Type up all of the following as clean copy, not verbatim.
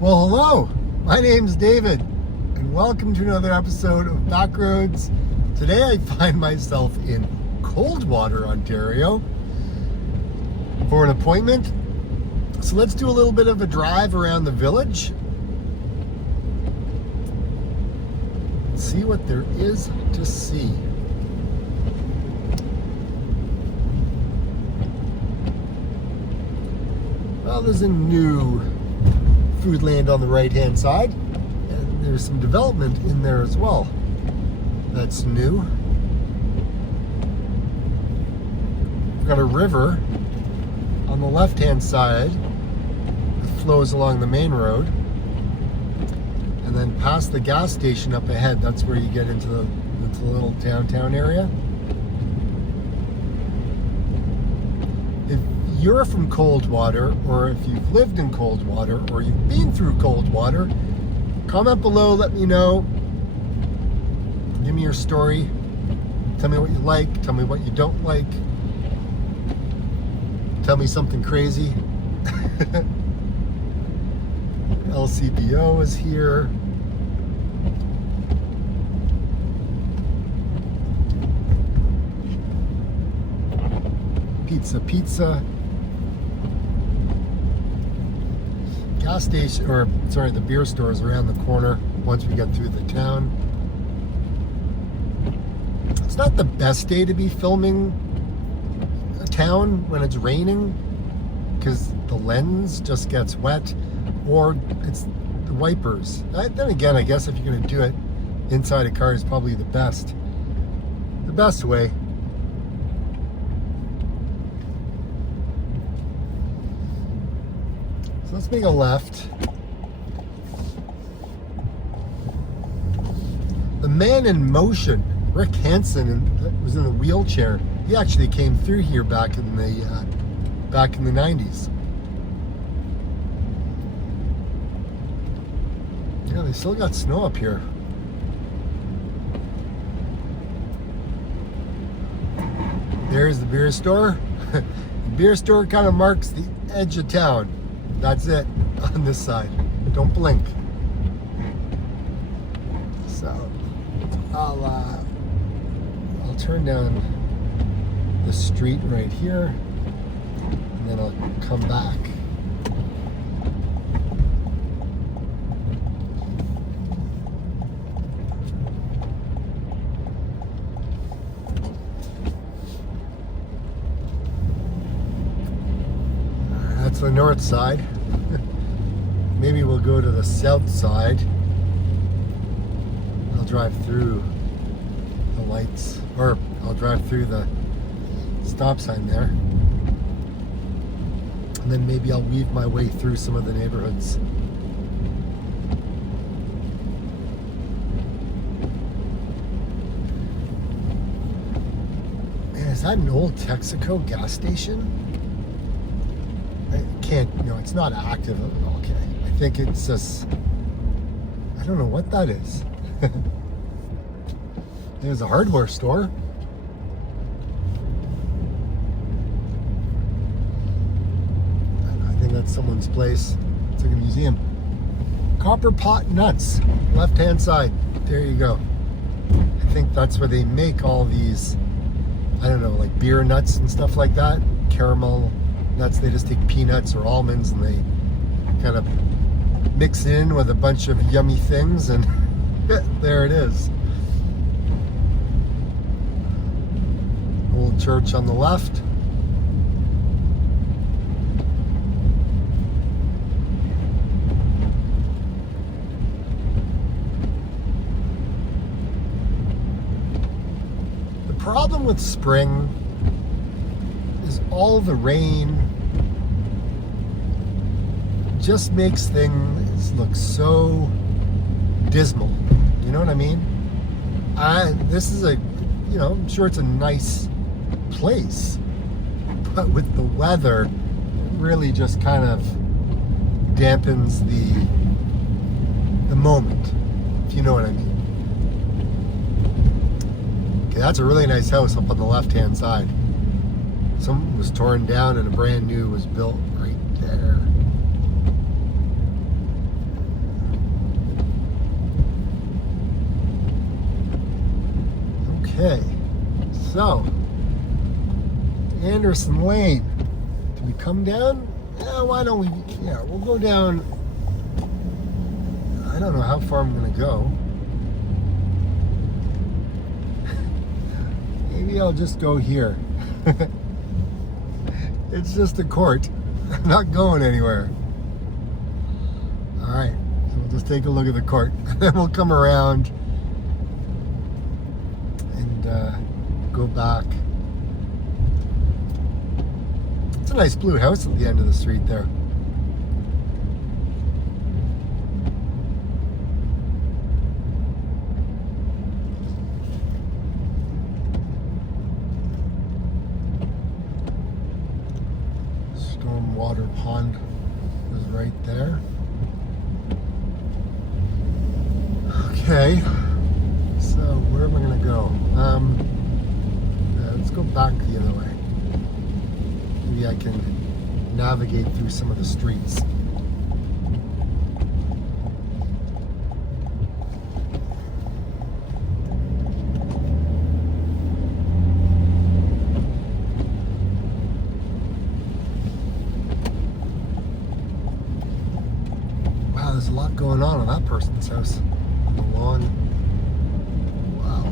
Well, hello. My name's David, and welcome to another episode of Backroads. Today I find myself in Coldwater, Ontario for an appointment. So let's do a little bit of a drive around the village. See what there is to see. Well, there's a new Foodland on the right-hand side, and there's some development in there as well. That's new. We've got a river on the left-hand side that flows along the main road, and then past the gas station up ahead, that's where you get into the little downtown area. If you're from Coldwater, or if you've lived in Coldwater, or you've been through Coldwater, comment below, let me know. Give me your story. Tell me what you like, tell me what you don't like. Tell me something crazy. LCBO is here. Pizza. Gas station, or sorry, the beer store is around the corner once we get through the town. It's not the best day to be filming a town when it's raining, because the lens just gets wet, or it's the wipers. Then again, I guess if you're going to do it inside a car is probably the best way. So let's make a left. The man in motion, Rick Hansen, was in a wheelchair. He actually came through here back in the 90s. Yeah, they still got snow up here. There's the beer store. The beer store kind of marks the edge of town. That's it on this side. Don't blink. So I'll turn down the street right here, and then I'll come back. That's the north side. Maybe we'll go to the south side. I'll drive through the lights, or I'll drive through the stop sign there. And then maybe I'll weave my way through some of the neighborhoods. Man, is that an old Texaco gas station? It's not active. Okay, I think it's just, I don't know what that is. There's a hardware store. I think that's someone's place. It's like a museum. Copper Pot Nuts, left hand side. There you go. I think that's where they make all these, I don't know, like beer nuts and stuff like that. Caramel nuts. They just take peanuts or almonds and they kind of mix it in with a bunch of yummy things, and there it is. Old church on the left. The problem with spring is all the rain just makes things look so dismal. You know what I mean? This is I'm sure it's a nice place, but with the weather, it really just kind of dampens the moment, if you know what I mean. Okay, that's a really nice house up on the left-hand side. Some was torn down and a brand new was built right there. Okay, so Anderson Lane. Do we come down? Yeah, why don't we? Yeah, we'll go down. I don't know how far I'm going to go. Maybe I'll just go here. It's just a court. I'm not going anywhere. All right, so we'll just take a look at the court. Then we'll come around and go back. It's a nice blue house at the end of the street there. Stormwater pond is right there. Okay, so where am I going to go? Let's go back the other way. Maybe I can navigate through some of the streets. Wow, there's a lot going on that person's house. On the lawn. Wow.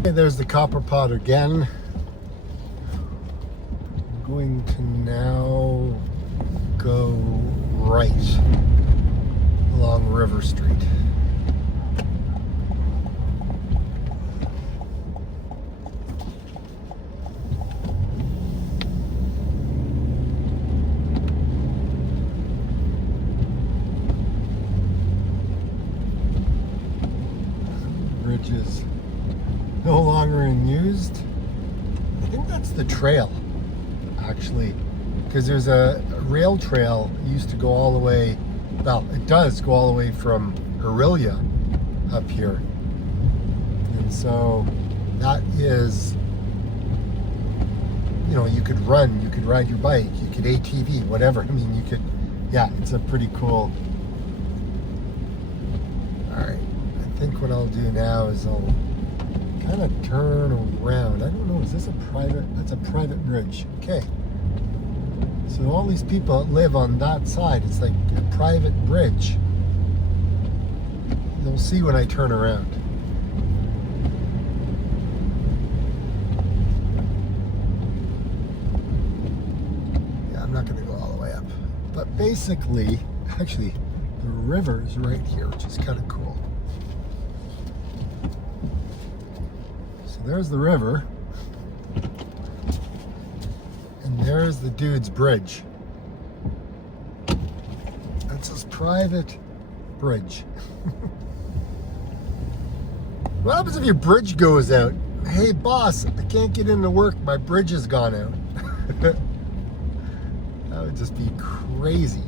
Okay, there's the copper pot again. I'm going to now go right along River Street. Bridge is no longer in used. I think that's the trail, actually, because there's a rail trail used to go all the way, well, it does go all the way from Aurelia up here. And so that is, you know, you could run, you could ride your bike, you could ATV, whatever. I mean, you could, yeah, it's a pretty cool. All right, I think what I'll do now is I'll kind of turn around. I don't know, is this a private? That's a private bridge. Okay. So all these people that live on that side, it's like a private bridge. You'll see when I turn around. Yeah, I'm not going to go all the way up. But basically, actually, the river is right here, which is kind of cool. There's the river, and there's the dude's bridge. That's his private bridge. What happens if your bridge goes out? Hey boss, I can't get into work, my bridge has gone out. That would just be crazy.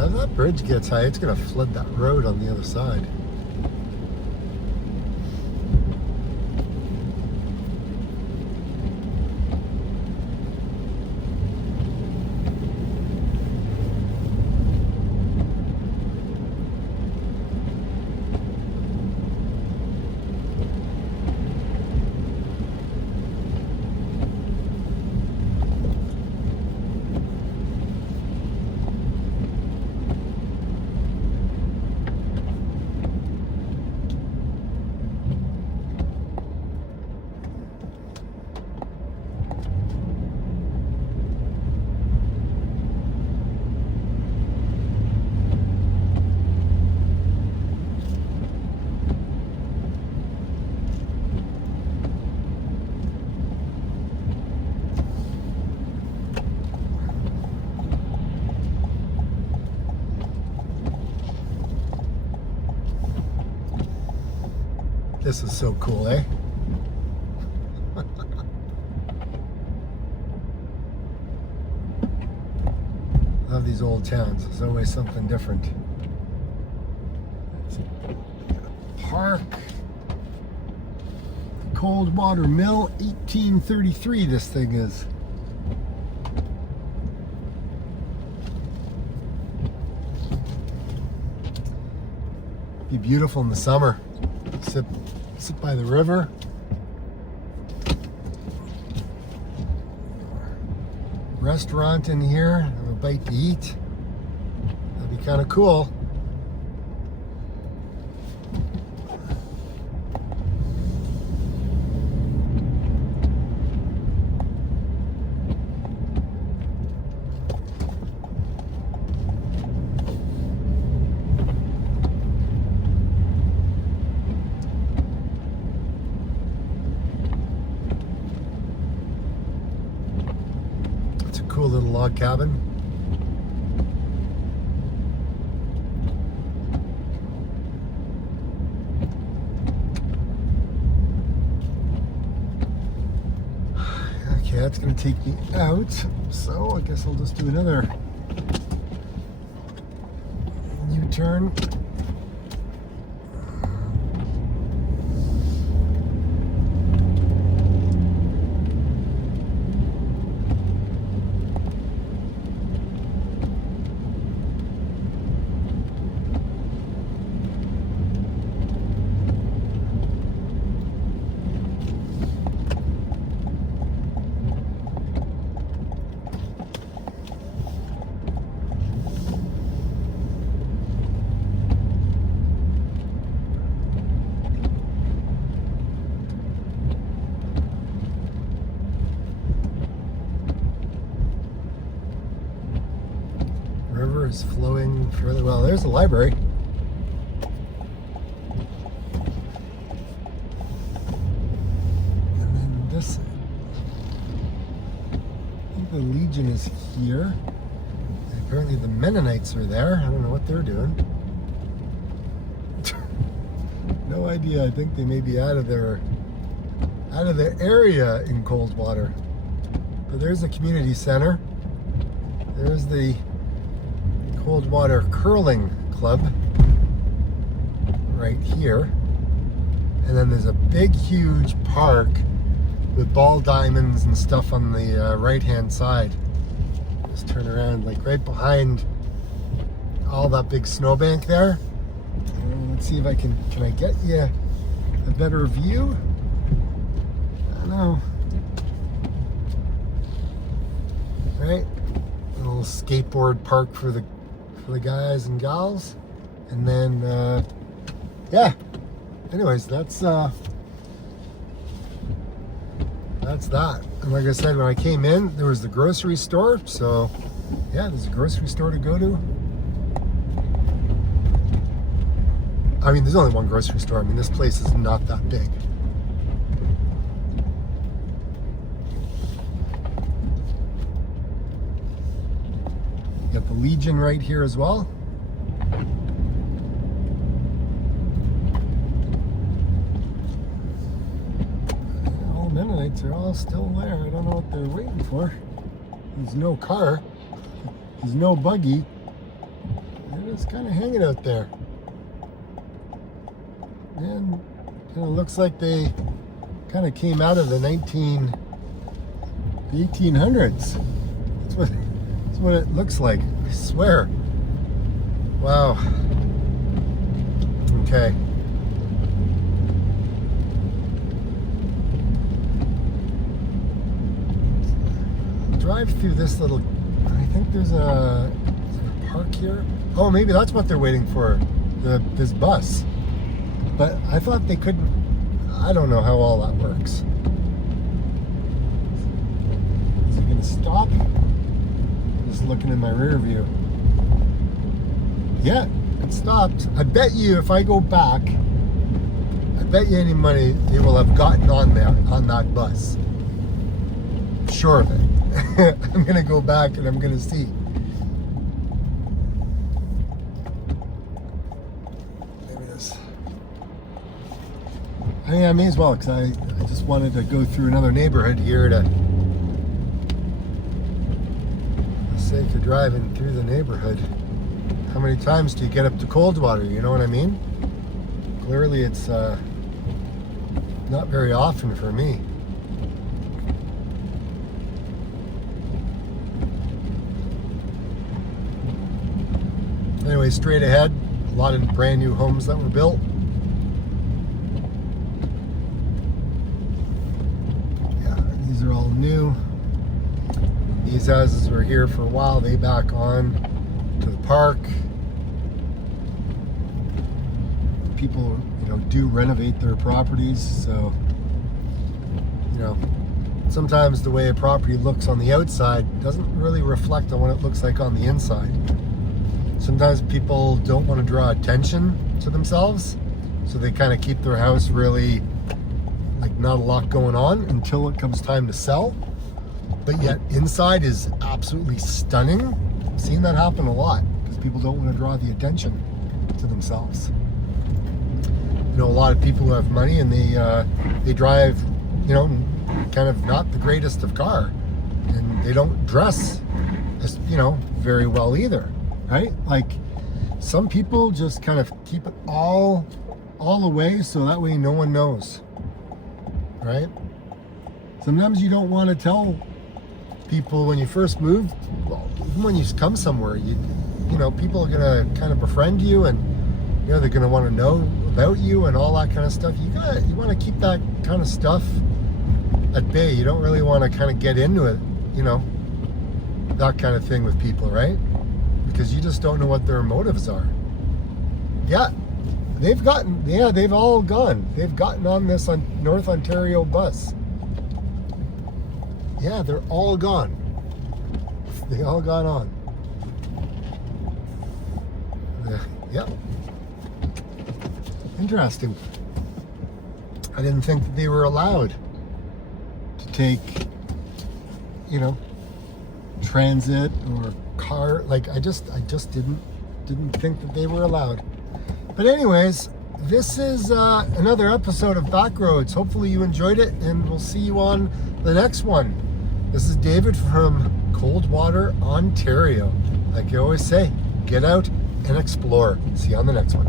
If that bridge gets high, it's going to flood that road on the other side. This is so cool, eh? Love these old towns. There's always something different. It's a park. Coldwater Mill, 1833 this thing is. Be beautiful in the summer. Sit by the river. Restaurant in here, have a bite to eat. That'd be kind of cool. Cool little log cabin. Okay, that's going to take me out, so I guess I'll just do another U-turn. River is flowing fairly well. There's the library. And then this, I think the Legion is here. And apparently the Mennonites are there. I don't know what they're doing. No idea. I think they may be out of their area in Coldwater. But there's the community center. There's the Coldwater Curling Club right here, and then there's a big huge park with ball diamonds and stuff on the right hand side. Just turn around, like right behind all that big snowbank there. And let's see if I can I get you a better view? I don't know. Right? A little skateboard park for the guys and gals, and then yeah, anyways, that's that. And like I said, when I came in, there was the grocery store, so yeah, there's a grocery store to go to. I mean, there's only one grocery store. I mean, this place is not that big. Got the Legion right here as well. All Mennonites are all still there. I don't know what they're waiting for. There's no car. There's no buggy. They're just kind of hanging out there. And kind of looks like they kind of came out of the 1800s. That's what it looks like, I swear. Wow. Okay. Drive through this little, I think there's a park here. Oh, maybe that's what they're waiting for, this bus. But I thought they couldn't, I don't know how all that works. Is it gonna stop? Just looking in my rear view. Yeah, it stopped. I bet you if I go back, I bet you any money they will have gotten on there, on that bus. I'm sure of it. I'm gonna go back and I'm gonna see. Maybe this. I mean, I may as well, because I just wanted to go through another neighborhood here to, for the sake of driving through the neighborhood. How many times do you get up to Coldwater? You know what I mean? Clearly it's not very often for me. Anyway, straight ahead, a lot of brand new homes that were built. Yeah, these are all new. These houses were here for a while. They back on to the park. People, do renovate their properties, so, sometimes the way a property looks on the outside doesn't really reflect on what it looks like on the inside. Sometimes people don't want to draw attention to themselves, so they kind of keep their house really, like, not a lot going on until it comes time to sell. But yet inside is absolutely stunning. I've seen that happen a lot because people don't want to draw the attention to themselves. A lot of people who have money and they drive, kind of not the greatest of car, and they don't dress, very well either, right? Like, some people just kind of keep it all away so that way no one knows, right? Sometimes you don't want to tell people when you first move. Well, even when you come somewhere, people are gonna kind of befriend you, and they're gonna want to know about you and all that kind of stuff. You want to keep that kind of stuff at bay. You don't really want to kind of get into it, that kind of thing with people, right? Because you just don't know what their motives are. Yeah, they've all gone. They've gotten on this North Ontario bus. Yeah, they're all gone. They all got on. Yeah. Interesting. I didn't think that they were allowed to take, transit or car. Like, I just didn't think that they were allowed. But anyways, this is another episode of Backroads. Hopefully you enjoyed it, and we'll see you on the next one. This is David from Coldwater, Ontario. Like you always say, get out and explore. See you on the next one.